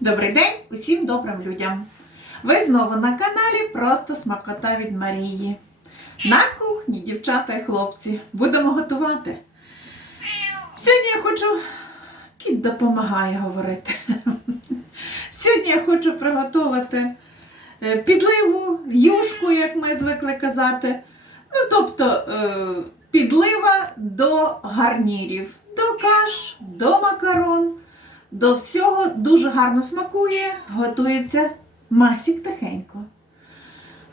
Добрий день усім добрим людям! Ви знову на каналі Просто Смакота від Марії. На кухні, дівчата і хлопці, будемо готувати. Сьогодні я хочу. Кіт допомагає говорити. Сьогодні я хочу приготувати е, підливу, юшку, як ми звикли казати. Ну, тобто е, підлива до гарнірів, до каш, до макарон. До всього дуже гарно смакує, готується масік тихенько.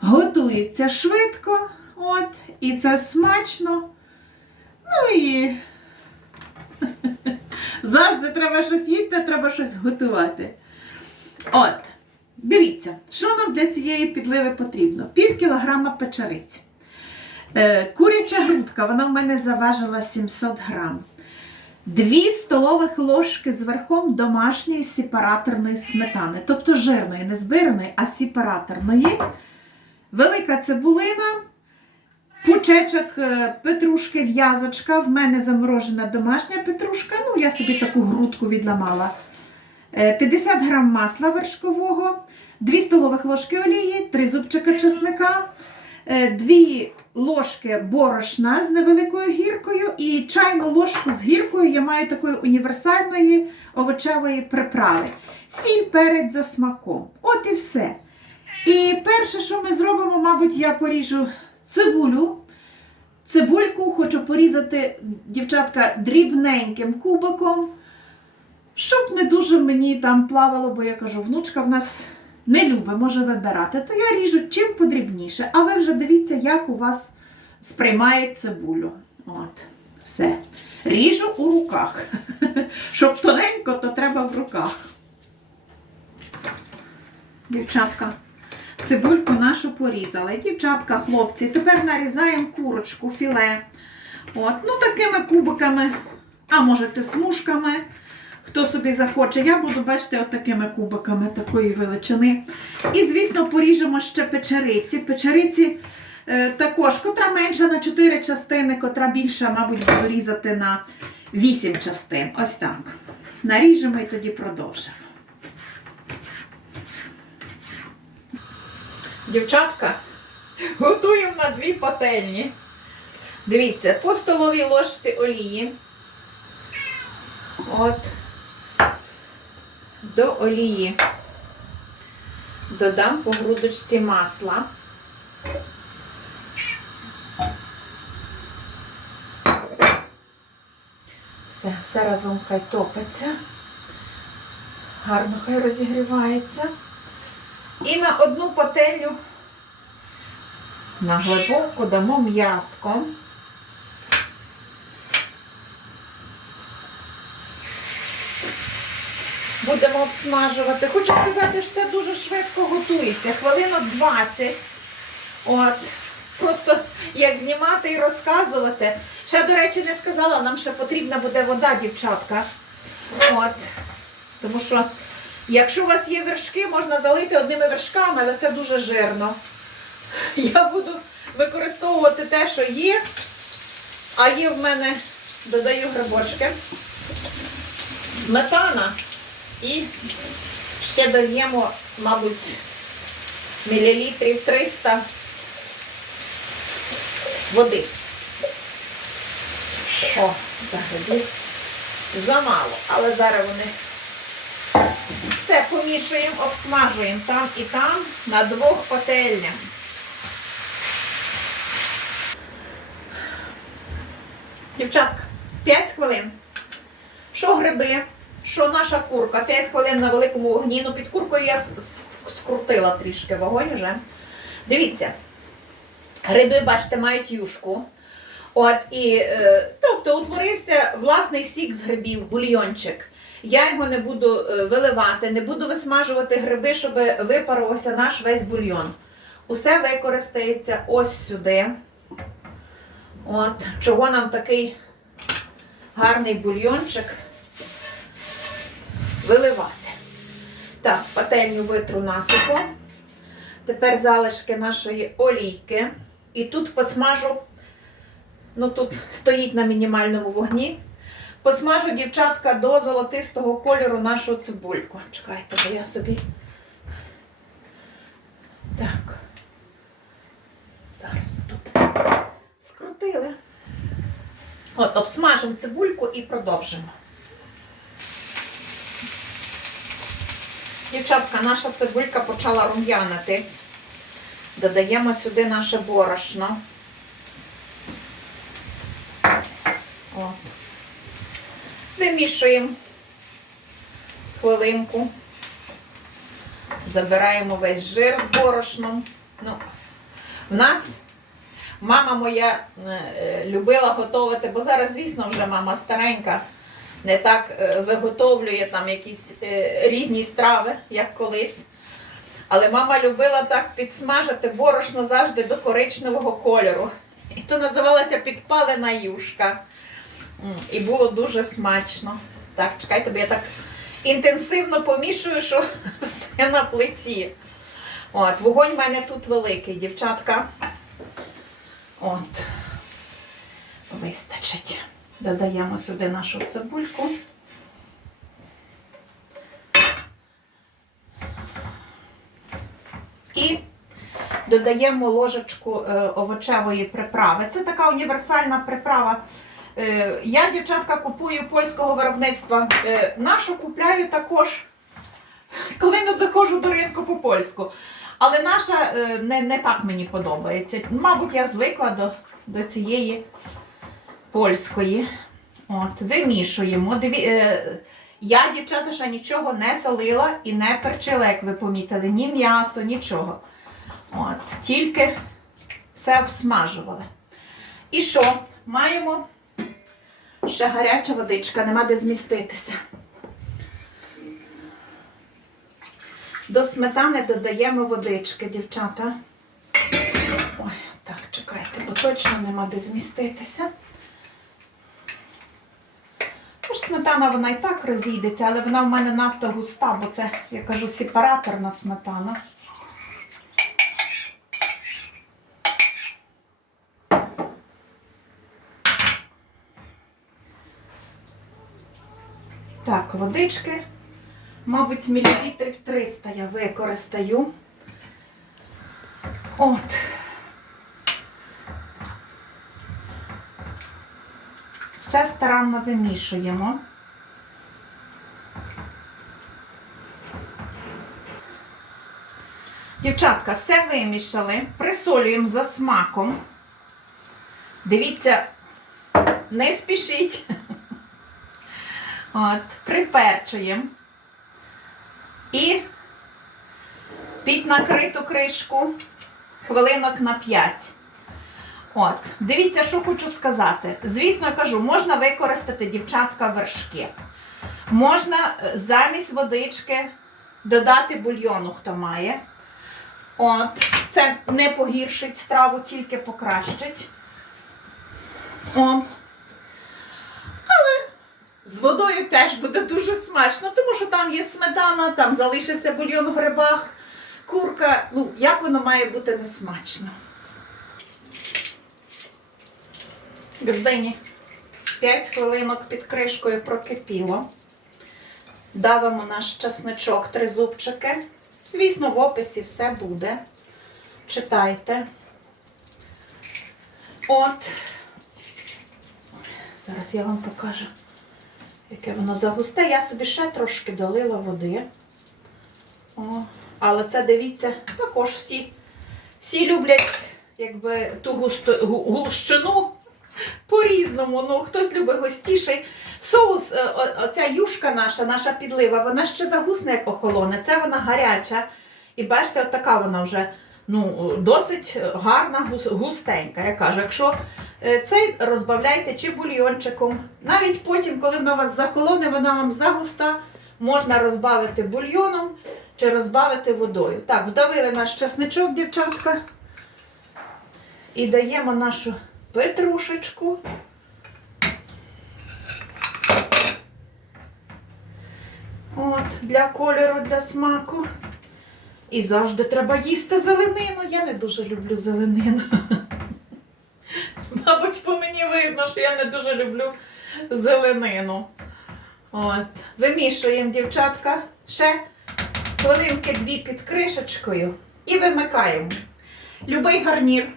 Готується швидко, от, і це смачно. Ну і завжди треба щось їсти, треба щось готувати. От, дивіться, що нам для цієї підливи потрібно? Пів кілограма печериці. Е, Куряча грудка, вона в мене заважила 700 грам. 2 столових ложки з верхом домашньої сепараторної сметани, тобто жирної, не збираної, а сепараторної. Велика цибулина, пучечок е, петрушки, в'язочка. В мене заморожена домашня петрушка. Ну, я собі таку грудку відламала. Е, 50 грам масла вершкового, 2 столових ложки олії, 3 зубчика чесника, 2 ложки борошна з невеликою гіркою і чайну ложку з гіркою я маю такої універсальної овочевої приправи. Сіль перець за смаком. От і все. І перше, що ми зробимо, мабуть, я поріжу цибулю. Цибульку хочу порізати, дівчатка, дрібненьким кубиком, щоб не дуже мені там плавало, бо я кажу, внучка в нас не любить, може вибирати, то я ріжу чим подрібніше. А ви вже дивіться, як у вас сприймає цибулю. От, все. Ріжу у руках. Щоб тоненько, то треба в руках. Дівчатка, цибульку нашу порізали. Дівчатка, хлопці, тепер нарізаємо курочку, філе. От, ну такими кубиками, а можете смужками. Хто собі захоче, я буду, бачите, отакими кубиками такої величини. І, звісно, поріжемо ще печериці. Печериці е, також, котра менша на 4 частини, котра більша, мабуть, буду різати на 8 частин. Ось так. Наріжемо і тоді продовжимо. Дівчатка, готуємо на дві пательні. Дивіться, по столовій ложці олії. От до олії додам по грудочці масла. Все, все разом хай топиться. Гарно хай розігрівається. І на одну пательню на глибоку дамо м'яско. Будемо обсмажувати. Хочу сказати, що це дуже швидко готується. Хвилинок 20. От. Просто як знімати і розказувати. Ще, до речі, не сказала, нам ще потрібна буде вода, дівчатка. От. Тому що, якщо у вас є вершки, можна залити одними вершками, але це дуже жирно. Я буду використовувати те, що є. А є в мене, додаю грибочки. Сметана. І ще даємо, мабуть, мілілітрів 300 води. О, загребів. Замало, але зараз вони все помішуємо, обсмажуємо там і там на двох пательнях. Дівчатка, 5 хвилин. Що гриби? Що наша курка 5 хвилин на великому вогні. Ну, під куркою я скрутила трішки вогонь вже. Дивіться, гриби, бачите, мають юшку. От, і, е, тобто утворився власний сік з грибів, бульйончик. Я його не буду е, виливати, не буду висмажувати гриби, щоб випарувався наш весь бульйон. Усе використається ось сюди. От, чого нам такий гарний бульйончик виливати. Так, пательню витру насипу. Тепер залишки нашої олійки. І тут посмажу, ну тут стоїть на мінімальному вогні. посмажу дівчатка до золотистого кольору нашу цибульку. Чекайте, бо я собі. Так. Зараз ми тут скрутили. От, обсмажимо цибульку і продовжимо. Дівчатка, наша цибулька почала рум'янитись. Додаємо сюди наше борошно. Вимішуємо хвилинку. Забираємо весь жир з борошном. Ну, в нас мама моя е, любила готувати, бо зараз, звісно, вже мама старенька, не так е, виготовлює там якісь е, різні страви, як колись. Але мама любила так підсмажити борошно завжди до коричневого кольору. І то називалася підпалена юшка. І було дуже смачно. Так, чекайте, бо я так інтенсивно помішую, що все на плиті. От, вогонь в мене тут великий, дівчатка. От. Вистачить. Додаємо сюди нашу цибульку. І додаємо ложечку е, овочевої приправи. Це така універсальна приправа. Е, Я, дівчатка, купую польського виробництва. Е, Нашу купляю також, коли не доходжу до ринку по польську. Але наша не, не так мені подобається. Мабуть, я звикла до, до цієї польської. От, вимішуємо. Диві, е, я, дівчата, ще нічого не солила і не перчила, як ви помітили, ні м'ясо, нічого. От, тільки все обсмажували. І що? Маємо ще гаряча водичка, нема де зміститися. До сметани додаємо водички, дівчата. Ой, так, чекайте, бо точно нема де зміститися. Сметана вона і так розійдеться, але вона в мене надто густа, бо це, я кажу, сепараторна сметана. Так, водички. Мабуть, мілілітрів 300 я використаю. От. Все старанно вимішуємо. Дівчатка, все вимішали, присолюємо за смаком. Дивіться, не спішіть. От, приперчуємо. І під накриту кришку хвилинок на 5. От, дивіться, що хочу сказати. Звісно, я кажу, можна використати дівчатка вершки. Можна е, замість водички додати бульйону, хто має. От, це не погіршить страву, тільки покращить. От. Але з водою теж буде дуже смачно, тому що там є сметана, там залишився бульйон в грибах, курка. Ну, як воно має бути несмачно. Грдині 5 хвилинок під кришкою прокипіло. Давимо наш часничок, три зубчики. Звісно, в описі все буде. Читайте. От. Зараз я вам покажу, яке воно загусте. Я собі ще трошки долила води. О, але це, дивіться, також всі, всі люблять якби, ту густу, гу- гущину по-різному. Ну, хтось любить густіший. Соус, е, оця юшка наша, наша підлива, вона ще загусне, як охолоне. Це вона гаряча. І бачите, от така вона вже ну, досить гарна, густенька. Я кажу, якщо е, цей розбавляйте чи бульйончиком. Навіть потім, коли вона вас захолоне, вона вам загуста, можна розбавити бульйоном чи розбавити водою. Так, вдавили наш чесничок, дівчатка. І даємо нашу петрушечку. От, для кольору, для смаку. І завжди треба їсти зеленину. Я не дуже люблю зеленину. Мабуть, по мені видно, що я не дуже люблю зеленину. От. Вимішуємо, дівчатка, ще хвилинки дві під кришечкою і вимикаємо. Любий гарнір.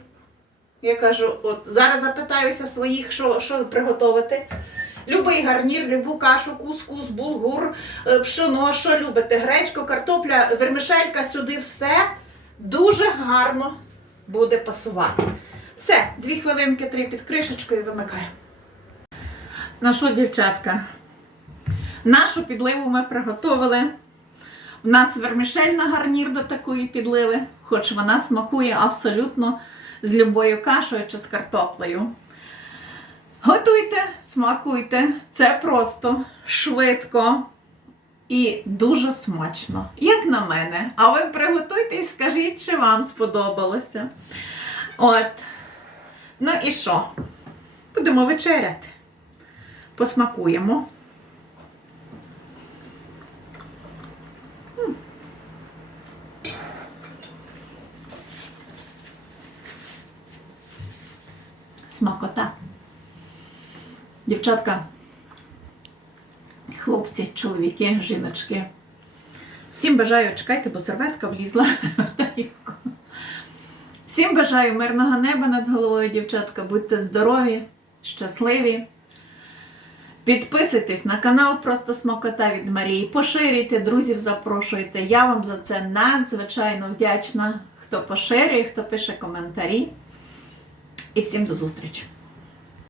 Я кажу, от зараз запитаюся своїх, що, що приготувати. Любий гарнір, любу кашу, кускус, булгур, е, пшоно, що любите, гречку, картопля, вермишелька, сюди все дуже гарно буде пасувати. Все, дві хвилинки, три під кришечкою вимикаємо. Ну що, дівчатка, нашу підливу ми приготували. У нас вермішель на гарнір до такої підливи, хоч вона смакує абсолютно з любою кашею чи з картоплею. Готуйте, смакуйте, це просто швидко і дуже смачно, як на мене. А ви приготуйте і скажіть, чи вам сподобалося. От. Ну і що? Будемо вечеряти. Посмакуємо. Смакота. Дівчатка, хлопці, чоловіки, жіночки. Всім бажаю, чекайте, бо серветка влізла в тарілку. Всім бажаю мирного неба над головою, дівчатка. Будьте здорові, щасливі. Підписуйтесь на канал Просто Смакота від Марії. Поширюйте, друзів запрошуйте. Я вам за це надзвичайно вдячна, хто поширює, хто пише коментарі. І всім до зустрічі!